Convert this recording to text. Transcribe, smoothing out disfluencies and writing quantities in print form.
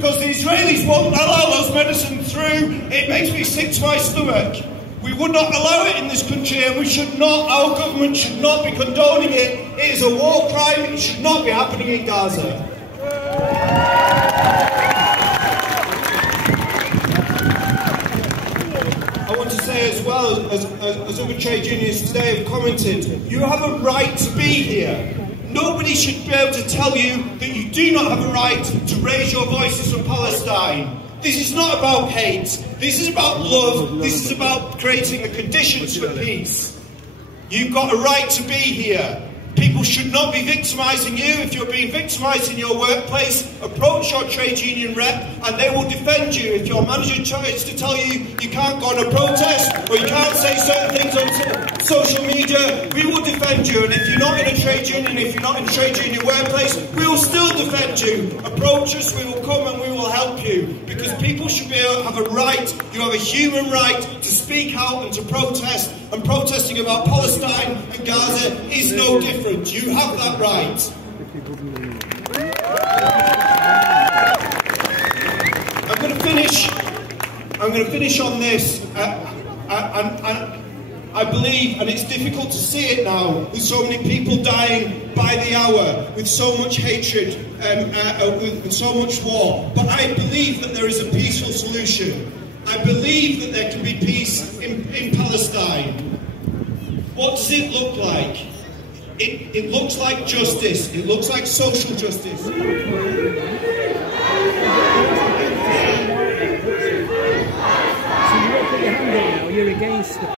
because the Israelis won't allow those medicines through. It makes me sick to my stomach. We would not allow it in this country, and we should not, our government should not be condoning it. It is a war crime. It should not be happening in Gaza. I want to say as well, as other trade unions today have commented, you have a right to be here. Nobody should be able to tell you that you do not have a right to raise your voices for Palestine. This is not about hate. This is about love. This is about creating the conditions for peace. You've got a right to be here. People should not be victimising you. If you're being victimised in your workplace, approach your trade union rep and they will defend you. If your manager tries to tell you you can't go on a protest or you can't say certain things on social media, we will defend you. And if you're not in a trade union, if you're not in a trade union workplace, we will still defend you. Approach us, we will come and we will help you. Because people should be able to have a right, you have a human right to speak out and to protest. And protesting about Palestine and Gaza is no different. You have that right. I'm going to finish on this. I believe, and it's difficult to see it now, with so many people dying by the hour, with so much hatred, with so much war. But I believe that there is a peaceful solution. I believe that there can be peace in Palestine. What does it look like? It looks like justice. It looks like social justice. So you put your hand up now, you're against the